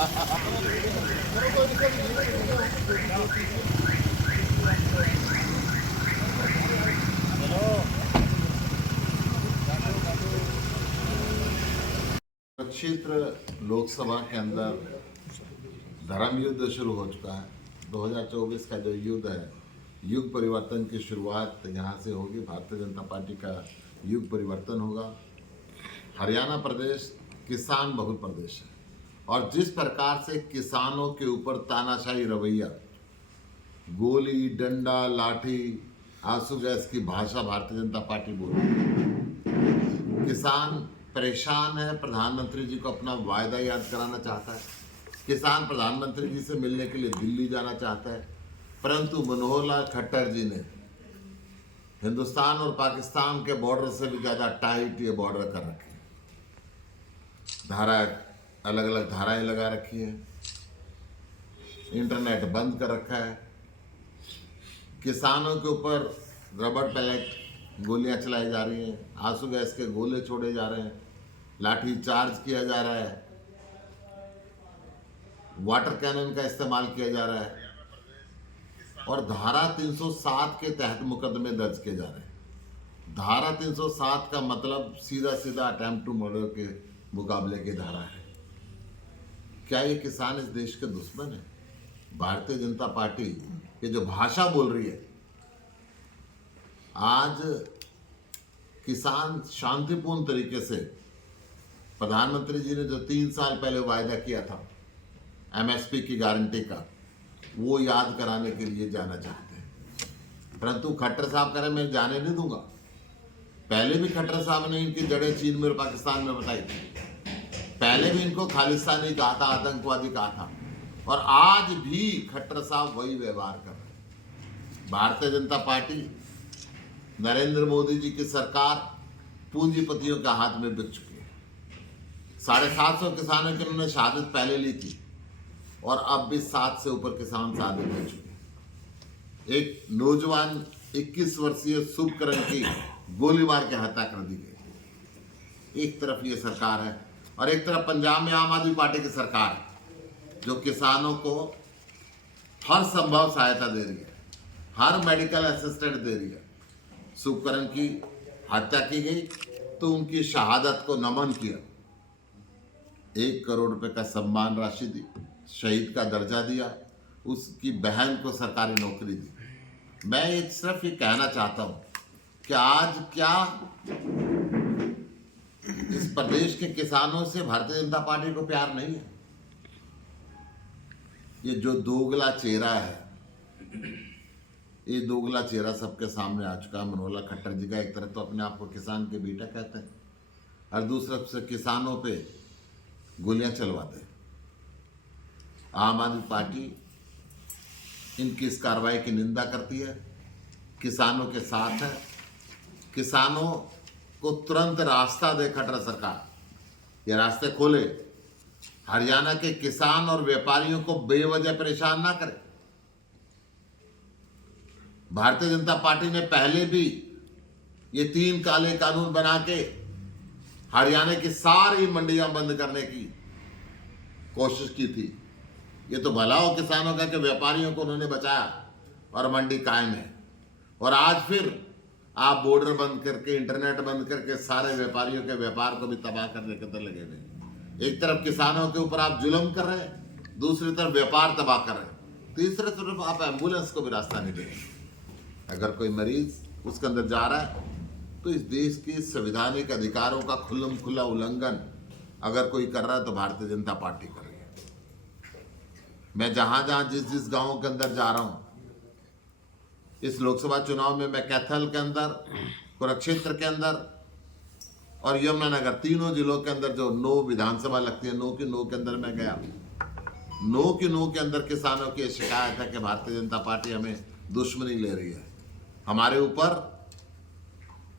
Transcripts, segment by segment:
क्षेत्र लोकसभा के अंदर धर्म युद्ध शुरू हो चुका है। 2024 का जो युद्ध है, युग परिवर्तन की शुरुआत यहाँ से होगी। भारतीय जनता पार्टी का युग परिवर्तन होगा। हरियाणा प्रदेश किसान बहुल प्रदेश है और जिस प्रकार से किसानों के ऊपर तानाशाही रवैया, गोली डंडा लाठी आंसू गैस की भाषा भारतीय जनता पार्टी बोल रही है। किसान परेशान है। प्रधानमंत्री जी को अपना वायदा याद कराना चाहता है। किसान प्रधानमंत्री जी से मिलने के लिए दिल्ली जाना चाहता है, परंतु मनोहर लाल खट्टर जी ने हिंदुस्तान और पाकिस्तान के बॉर्डर से भी ज़्यादा टाइट ये बॉर्डर कर रखे हैं। अलग अलग धाराएं लगा रखी हैं, इंटरनेट बंद कर रखा है, किसानों के ऊपर रबड़ पैलेट गोलियां चलाई जा रही हैं, आंसू गैस के गोले छोड़े जा रहे हैं, लाठी चार्ज किया जा रहा है, वाटर कैनन का इस्तेमाल किया जा रहा है और धारा 307 के तहत मुकदमे दर्ज किए जा रहे हैं। धारा 307 का मतलब सीधा सीधा अटेम्प्ट टू मर्डर के मुकाबले की धारा है। क्या ये किसान इस देश के दुश्मन है? भारतीय जनता पार्टी ये जो भाषा बोल रही है, आज किसान शांतिपूर्ण तरीके से प्रधानमंत्री जी ने जो 3 साल पहले वायदा किया था एमएसपी की गारंटी का, वो याद कराने के लिए जाना चाहते हैं। परंतु खट्टर साहब कह रहे मैं जाने नहीं दूंगा। पहले भी खट्टर साहब ने इनकी जड़ें चीन में और पाकिस्तान में बताई थी। पहले भी इनको खालिस्तानी कहा था, आतंकवादी कहा था और आज भी खट्टर साहब वही व्यवहार कर रहे हैं। भारतीय जनता पार्टी, नरेंद्र मोदी जी की सरकार पूंजीपतियों के हाथ में बिक चुकी है। 750 किसानों की उन्होंने शहादत पहले ली थी और अब भी 7 से ऊपर किसान शहादत ले चुके हैं। एक नौजवान 21 वर्षीय शुभकरण की गोली मार के हत्या कर दी गई। एक तरफ ये सरकार है और एक तरफ पंजाब में आम आदमी पार्टी की सरकार है जो किसानों को हर संभव सहायता दे रही है, हर मेडिकल असिस्टेंट दे रही है। शुभकरण की हत्या की गई तो उनकी शहादत को नमन किया, 1 करोड़ रुपए का सम्मान राशि दी, शहीद का दर्जा दिया, उसकी बहन को सरकारी नौकरी दी। मैं ये सिर्फ ये कहना चाहता हूँ कि आज क्या इस प्रदेश के किसानों से भारतीय जनता पार्टी को प्यार नहीं है? ये जो दोगला चेहरा है, ये दोगला चेहरा सबके सामने आ चुका है मनोहर लाल खट्टर जी का। एक तरफ तो अपने आप को किसान के बेटा कहते हैं और दूसरी तरफ से किसानों पे गोलियां चलवाते हैं। आम आदमी पार्टी इनकी इस कार्रवाई की निंदा करती है, किसानों के साथ है। किसानों को तुरंत रास्ता दे खट्टर सरकार, ये रास्ते खोले। हरियाणा के किसान और व्यापारियों को बेवजह परेशान ना करे। भारतीय जनता पार्टी ने पहले भी ये 3 काले कानून बना के हरियाणा की सारी मंडियां बंद करने की कोशिश की थी। ये तो भला हो किसानों का कि व्यापारियों को उन्होंने बचाया और मंडी कायम है। और आज फिर आप बॉर्डर बंद करके, इंटरनेट बंद करके सारे व्यापारियों के व्यापार को भी तबाह करने के अंदर लगे हुए। एक तरफ किसानों के ऊपर आप जुल्म कर रहे हैं, दूसरी तरफ व्यापार तबाह कर रहे हैं, तीसरी तरफ आप एम्बुलेंस को भी रास्ता नहीं दे रहे। अगर कोई मरीज उसके अंदर जा रहा है तो इस देश के संवैधानिक अधिकारों का खुल्लम खुल्ला उल्लंघन अगर कोई कर रहा है तो भारतीय जनता पार्टी कर रही है। मैं जहां जहां जिस गांव के अंदर जा रहा हूं, इस लोकसभा चुनाव में मैं कैथल के अंदर, कुरुक्षेत्र के अंदर और यमुनानगर, तीनों जिलों के अंदर जो 9 विधानसभा लगती है, 9 की 9 के अंदर मैं गया। 9 की 9 के अंदर किसानों की शिकायत है कि भारतीय जनता पार्टी हमें दुश्मनी ले रही है, हमारे ऊपर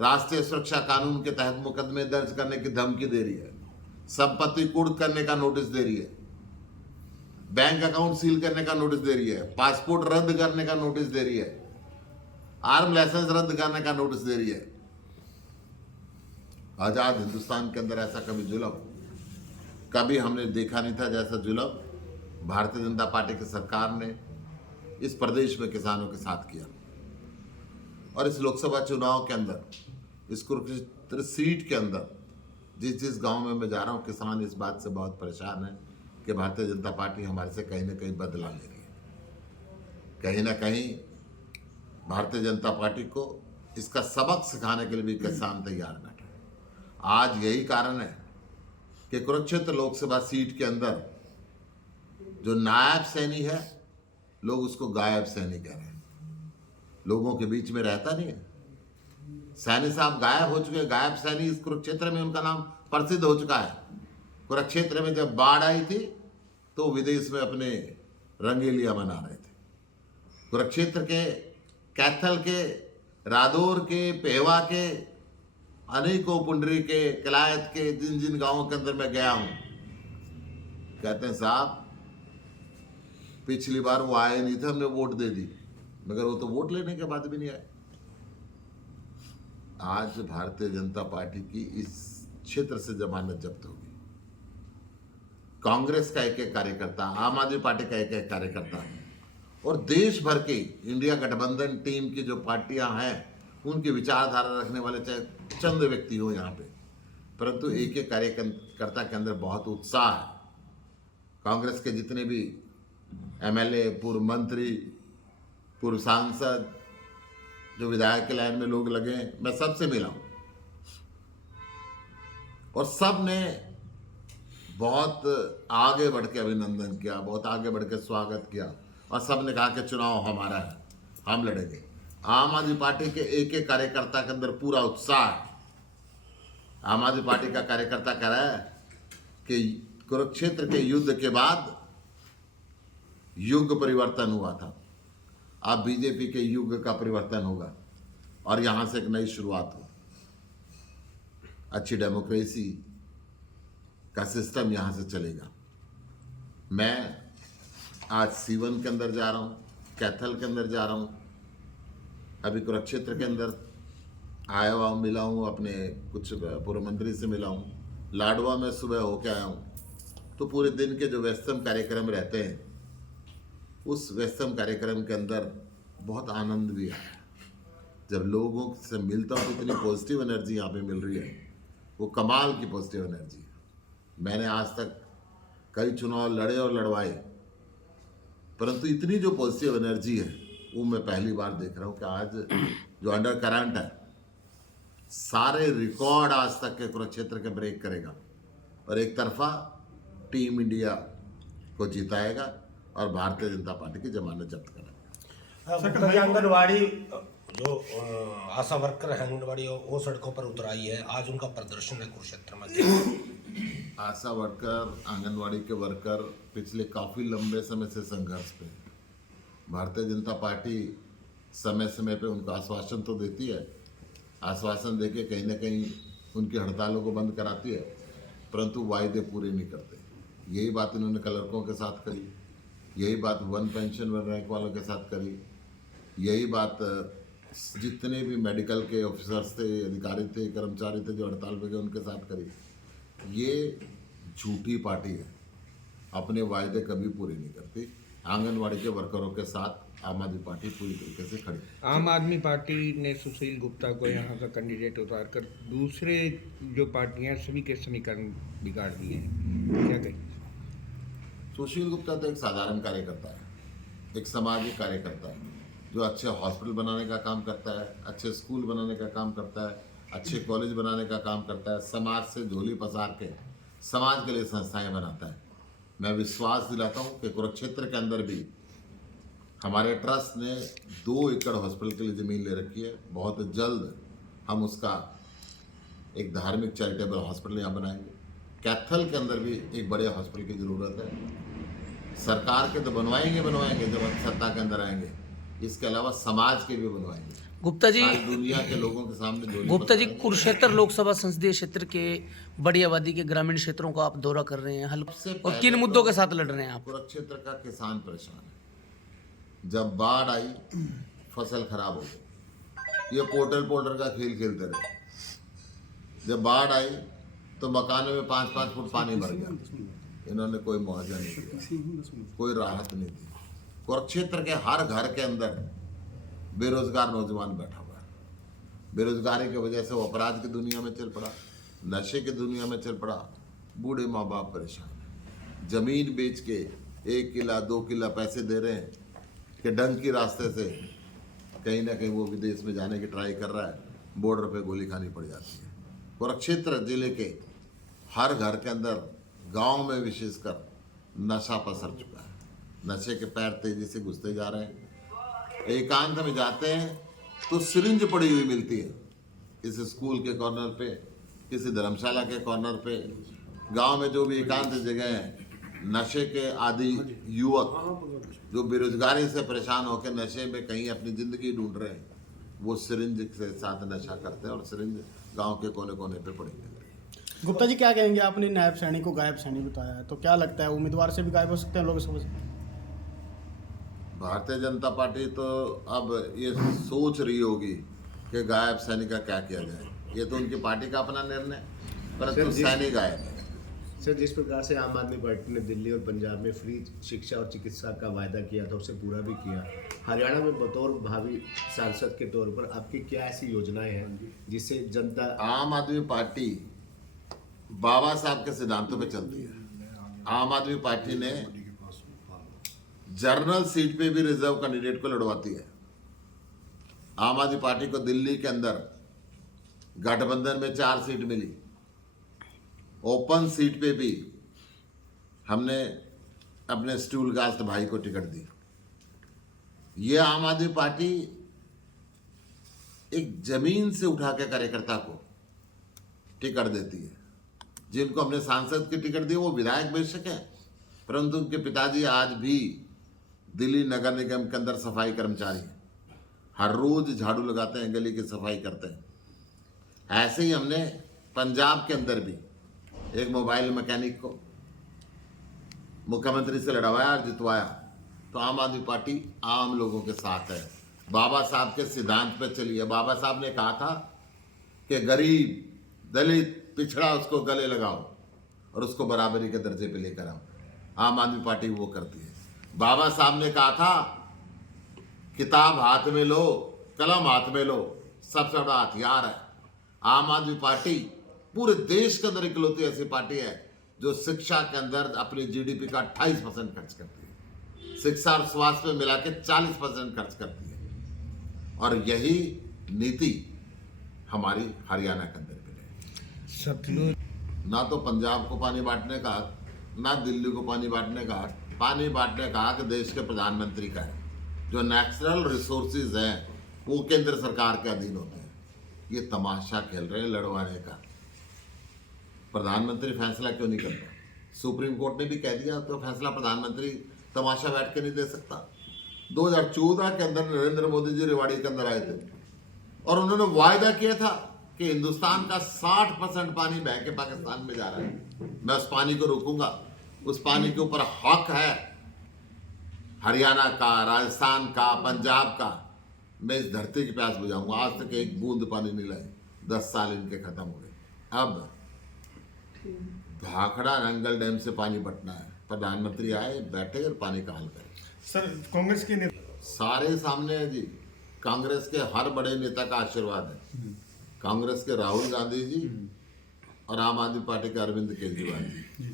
राष्ट्रीय सुरक्षा कानून के तहत मुकदमे दर्ज करने की धमकी दे रही है, संपत्ति कुर्द करने का नोटिस दे रही है, बैंक अकाउंट सील करने का नोटिस दे रही है, पासपोर्ट रद्द करने का नोटिस दे रही है, आर्म लाइसेंस रद्द करने का नोटिस दे रही है। आजाद हिंदुस्तान के अंदर ऐसा कभी जुल्म, कभी हमने देखा नहीं था जैसा जुल्म भारतीय जनता पार्टी की सरकार ने इस प्रदेश में किसानों के साथ किया। और इस लोकसभा चुनाव के अंदर, इस कुरुक्षेत्र सीट के अंदर, जिस जिस गांव में मैं जा रहा हूं, किसान इस बात से बहुत परेशान है कि भारतीय जनता पार्टी हमारे से कहीं ना कहीं बदला ले रही है। कहीं ना कहीं भारतीय जनता पार्टी को इसका सबक सिखाने के लिए भी किसान तैयार बैठे। आज यही कारण है कि कुरुक्षेत्र लोकसभा सीट के अंदर जो नायब सैनी है, लोग उसको गायब सैनी कह रहे हैं। लोगों के बीच में रहता नहीं है। सैनी साहब गायब हो चुके हैं। गायब सैनी इस कुरुक्षेत्र में उनका नाम प्रसिद्ध हो चुका है। कुरुक्षेत्र में जब बाढ़ आई थी तो विदेश में अपने रंगेलियां मना रहे थे। कुरुक्षेत्र के, कैथल के, रादौर के, पेहवा के, अनेकों पुंडरी के, किलायत के, जिन जिन गांवों के अंदर मैं गया हूं, कहते हैं साहब पिछली बार वो आए नहीं थे, हमने वोट दे दी, मगर वो तो वोट लेने के बाद भी नहीं आए। आज भारतीय जनता पार्टी की इस क्षेत्र से जमानत जब्त होगी। कांग्रेस का एक एक कार्यकर्ता, आम आदमी पार्टी का एक एक कार्यकर्ता और देश भर के इंडिया गठबंधन टीम की जो पार्टियां हैं, उनकी विचारधारा रखने वाले चाहे चंद व्यक्ति हो यहाँ पे, परंतु एक एक कार्यकर्ता के अंदर बहुत उत्साह है। कांग्रेस के जितने भी एमएलए, पूर्व मंत्री, पूर्व सांसद, जो विधायक के लाइन में लोग लगे, मैं सबसे मिला हूं और सब ने बहुत आगे बढ़ के अभिनंदन किया, बहुत आगे बढ़ के स्वागत किया और सब ने कहा कि चुनाव हमारा है, हम लड़ेंगे। आम आदमी पार्टी के एक एक कार्यकर्ता के अंदर पूरा उत्साह है। आम आदमी पार्टी का कार्यकर्ता कह रहा है कि कुरुक्षेत्र के युद्ध के बाद युग परिवर्तन हुआ था, अब बीजेपी के युग का परिवर्तन होगा और यहां से एक नई शुरुआत हो। अच्छी डेमोक्रेसी का सिस्टम यहां से चलेगा। मैं आज सीवन के अंदर जा रहा हूं, कैथल के अंदर जा रहा हूं, अभी कुरुक्षेत्र के अंदर आया हुआ हूं, मिला हूं, अपने कुछ पूर्व मंत्री से मिला हूं, लाडवा में सुबह होके आया हूं। तो पूरे दिन के जो व्यस्तम कार्यक्रम रहते हैं, उस व्यस्तम कार्यक्रम के अंदर बहुत आनंद भी आया। जब लोगों से मिलता हूँ तो इतनी पॉजिटिव एनर्जी यहाँ पे मिल रही है, वो कमाल की पॉजिटिव एनर्जी है। मैंने आज तक कई चुनाव लड़े और लड़वाए, परंतु इतनी जो पॉजिटिव एनर्जी है वो मैं पहली बार देख रहा हूँ कि आज जो अंडर करंट है, सारे रिकॉर्ड आज तक के कुरुक्षेत्र के ब्रेक करेगा और एक तरफा टीम इंडिया को जिताएगा और भारतीय जनता पार्टी की जमानत जब्त करेगा। आंगनबाड़ी जो आशा वर्कर है, आंगनबाड़ी वो सड़कों पर उतर आई है, आज उनका प्रदर्शन है कुरुक्षेत्र में। आशा वर्कर, आंगनबाड़ी के वर्कर पिछले काफ़ी लंबे समय से संघर्ष पे हैं। भारतीय जनता पार्टी समय समय पे उनको आश्वासन तो देती है, आश्वासन देके कहीं ना कहीं उनकी हड़तालों को बंद कराती है, परंतु वायदे पूरे नहीं करते। यही बात इन्होंने क्लर्कों के साथ करी, यही बात वन पेंशन वन रैंक वालों के साथ करी, यही बात जितने भी मेडिकल के ऑफिसर्स थे, अधिकारी थे, कर्मचारी थे जो हड़ताल पे गए, उनके साथ करी। ये झूठी पार्टी है, अपने वायदे कभी पूरे नहीं करती। आंगनवाड़ी के वर्करों के साथ आम आदमी पार्टी पूरी तरीके से खड़ी। आम आदमी पार्टी ने सुशील गुप्ता को यहाँ का कैंडिडेट उतार कर दूसरे जो पार्टियां सभी के समीकरण बिगाड़ दिए हैं, क्या कहें? सुशील गुप्ता तो एक साधारण कार्यकर्ता है, एक सामाजिक कार्यकर्ता है, जो अच्छे हॉस्पिटल बनाने का काम करता है, अच्छे स्कूल बनाने का काम करता है, अच्छे कॉलेज बनाने का काम करता है, समाज से झोली पसार के समाज के लिए संस्थाएं बनाता है। मैं विश्वास दिलाता हूं कि कुरुक्षेत्र के अंदर भी हमारे ट्रस्ट ने 2 एकड़ हॉस्पिटल के लिए ज़मीन ले रखी है। बहुत जल्द हम उसका एक धार्मिक चैरिटेबल हॉस्पिटल यहाँ बनाएंगे। कैथल के अंदर भी एक बड़े हॉस्पिटल की ज़रूरत है। सरकार के तो बनवाएंगे जब हम सत्ता के अंदर आएंगे, इसके अलावा समाज के भी बनवाएंगे। गुप्ता जी, दुनिया के लोगों के सामने गुप्ता जी, कुरुक्षेत्र लोकसभा संसदीय क्षेत्र के बड़ी आबादी के ग्रामीण क्षेत्रों का आप दौरा कर रहे हैं, हल और किन मुद्दों के साथ लड़ रहे हैं आप? कुरुक्षेत्र का किसान परेशान है। जब बाढ़ आई, फसल खराब हो गई, ये पोर्टल का खेल खेलते रहे। जब बाढ़ आई तो मकानों में 5-5 फुट पानी भर गया, इन्होंने कोई मुआवजा नहीं दिया, कोई राहत नहीं दी। कुरुक्षेत्र के हर घर के अंदर बेरोजगार नौजवान बैठा हुआ है। बेरोजगारी की वजह से वो अपराध की दुनिया में चल पड़ा, नशे की दुनिया में चल पड़ा। बूढ़े माँ बाप परेशान हैं, जमीन बेच के 1 किला 2 किला पैसे दे रहे हैं कि डंग की रास्ते से कहीं ना कहीं वो विदेश में जाने की ट्राई कर रहा है, बॉर्डर पे गोली खानी पड़ जाती है। कुरुक्षेत्र जिले के हर घर के अंदर, गांव में विशेषकर नशा पसर चुका है। नशे के पैर तेजी से घुसते जा रहे हैं। एकांत में जाते हैं तो सिरिंज पड़ी हुई मिलती है, किसी स्कूल के कॉर्नर पे, किसी धर्मशाला के कॉर्नर पे। गांव में जो भी एकांत जगह है, नशे के आदि युवक जो बेरोजगारी से परेशान होकर नशे में कहीं अपनी जिंदगी ढूंढ रहे हैं, वो सिरिंज के साथ नशा करते हैं और सिरिंज गांव के कोने कोने पे पड़ी है। गुप्ता जी क्या कहेंगे, आपने नायब सैनी को गायब सैनी बताया है, तो क्या लगता है उम्मीदवार से भी गायब हो सकते हैं लोग समझ? भारतीय जनता पार्टी तो अब ये सोच रही होगी कि गायब सैनी का क्या किया जाए। ये तो उनकी पार्टी का अपना निर्णय, परंतु सैनी गायब है। सर, जिस प्रकार से आम आदमी पार्टी ने दिल्ली और पंजाब में फ्री शिक्षा और चिकित्सा का वायदा किया था, उसे पूरा भी किया। हरियाणा में बतौर भावी सांसद के तौर पर आपकी क्या ऐसी योजनाएं हैं जिससे जनता? आम आदमी पार्टी बाबा साहब के सिद्धांतों पे चलती है। आम आदमी पार्टी ने जनरल सीट पे भी रिजर्व कैंडिडेट को लड़वाती है। आम आदमी पार्टी को दिल्ली के अंदर गठबंधन में 4 सीट मिली। ओपन सीट पे भी हमने अपने स्टूल कास्ट भाई को टिकट दी। ये आम आदमी पार्टी एक जमीन से उठा के कार्यकर्ता को टिकट देती है। जिनको हमने सांसद की टिकट दी वो विधायक बेशक हैं, परंतु उनके पिताजी आज भी दिल्ली नगर निगम के अंदर सफाई कर्मचारी हैं। हर रोज झाड़ू लगाते हैं, गली की सफाई करते हैं। ऐसे ही हमने पंजाब के अंदर भी एक मोबाइल मैकेनिक को मुख्यमंत्री से लड़वाया और जितवाया। तो आम आदमी पार्टी आम लोगों के साथ है, बाबा साहब के सिद्धांत पर चली है। बाबा साहब ने कहा था कि गरीब, दलित, पिछड़ा उसको गले लगाओ और उसको बराबरी के दर्जे पे लेकर आओ। आम आदमी पार्टी वो करती है। बाबा साहब ने कहा था किताब हाथ में लो, कलम हाथ में लो, सबसे बड़ा हथियार है। आम आदमी पार्टी पूरे देश के अंदर इकलौती ऐसी पार्टी है जो शिक्षा के अंदर अपनी जीडीपी का 28% खर्च करती है। शिक्षा और स्वास्थ्य में मिला के 40% खर्च करती है। और यही नीति हमारी हरियाणा के अंदर भी है। सतलुज ना तो पंजाब को पानी बांटने का हक, ना दिल्ली को पानी बांटने का हक। पानी बांटने का हक देश के प्रधानमंत्री का है। जो नेचुरल रिसोर्सेज हैं वो केंद्र सरकार के अधीन होते हैं। ये तमाशा खेल रहे हैं लड़वाने का। प्रधानमंत्री फैसला क्यों नहीं करता? सुप्रीम कोर्ट ने भी कह दिया, तो फैसला प्रधानमंत्री तमाशा बैठ के नहीं दे सकता। 2014 के अंदर नरेंद्र मोदी जी रेवाड़ी के अंदर आए थे और उन्होंने वायदा किया था कि हिंदुस्तान का 60% पानी बह के पाकिस्तान में जा रहा है, मैं उस पानी को रोकूंगा। उस पानी के ऊपर हक है हरियाणा का, राजस्थान का, पंजाब का। मैं इस धरती की प्यास बुझाऊंगा। आज तक एक बूंद पानी नहीं लाए, 10 साल इनके खत्म हो गए। अब भाखड़ा नंगल डैम से पानी बटना है। प्रधानमंत्री आए, बैठे और पानी का हल करें। सर, कांग्रेस के सारे सामने है जी। कांग्रेस के हर बड़े नेता का आशीर्वाद है। कांग्रेस के राहुल गांधी जी और आम आदमी पार्टी के अरविंद केजरीवाल जी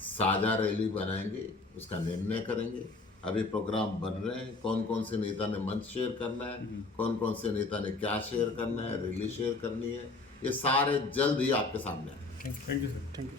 साझा रैली बनाएंगे, उसका निर्णय करेंगे। अभी प्रोग्राम बन रहे हैं, कौन कौन से नेता ने मंच शेयर करना है, कौन कौन से नेता ने क्या शेयर करना है, रैली शेयर करनी है, ये सारे जल्द ही आपके सामने आएंगे। Thank you sir. Thank you.